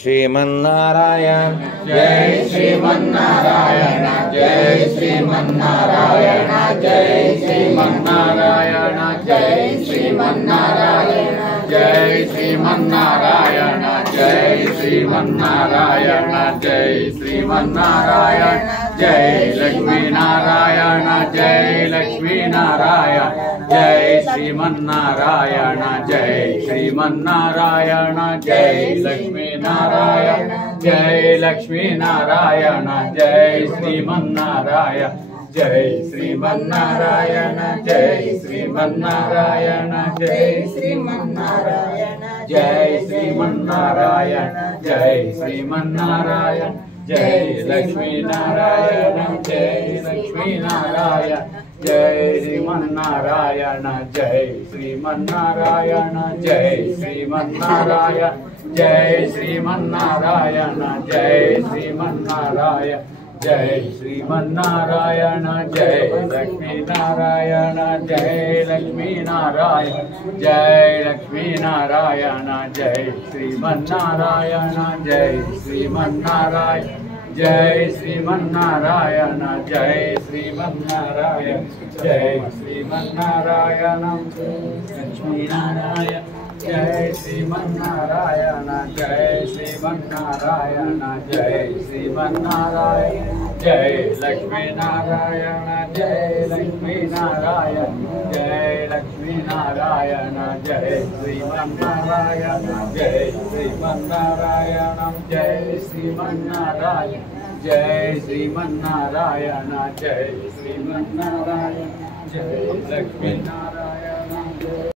Sriman Narayana Jai Sriman Narayana Jai Sriman Narayana Jai Sriman Narayana Jai Sriman Narayana Jai Sriman Narayana Jai Sriman Narayana Jai Sriman Narayana Jai Lakshmi Narayan Jai Lakshmi Narayan Jai Sriman Narayana Jai Sriman Narayana Jai Lakshmi Narayan Jai Lakshmi Narayan Jai Sriman Narayana Jai Sriman Narayana Jai Sriman Narayana Jai Sriman Narayana Jai Sriman Narayana Jai Sriman Narayana Jai Lakshmi Narayan Jai Lakshmi Narayan Jai Sriman Narayana Jai Sriman Narayana Jai Sriman Narayana Jai Sriman Narayana Jai Sriman Narayana Jai Sriman Narayana Jai Lakshmi Narayan Jai Lakshmi Narayan Jai Lakshmi Narayan Jai Sriman Narayana Jai Sriman Narayana Jai Sriman Narayana Jai Sriman Narayana Jai Sriman Narayana Lakshmi Narayan Jai Sriman Narayana Jai Sriman Narayana Jai Sriman Narayana Jai Lakshmi Narayan Jai Lakshmi Narayan Jai Lakshmi Narayan Jai Sriman Narayana Jai Sriman Narayana Jai Sriman Narayana Jai Sriman Narayana Jai Sriman Narayana Jai Lakshmi Narayan.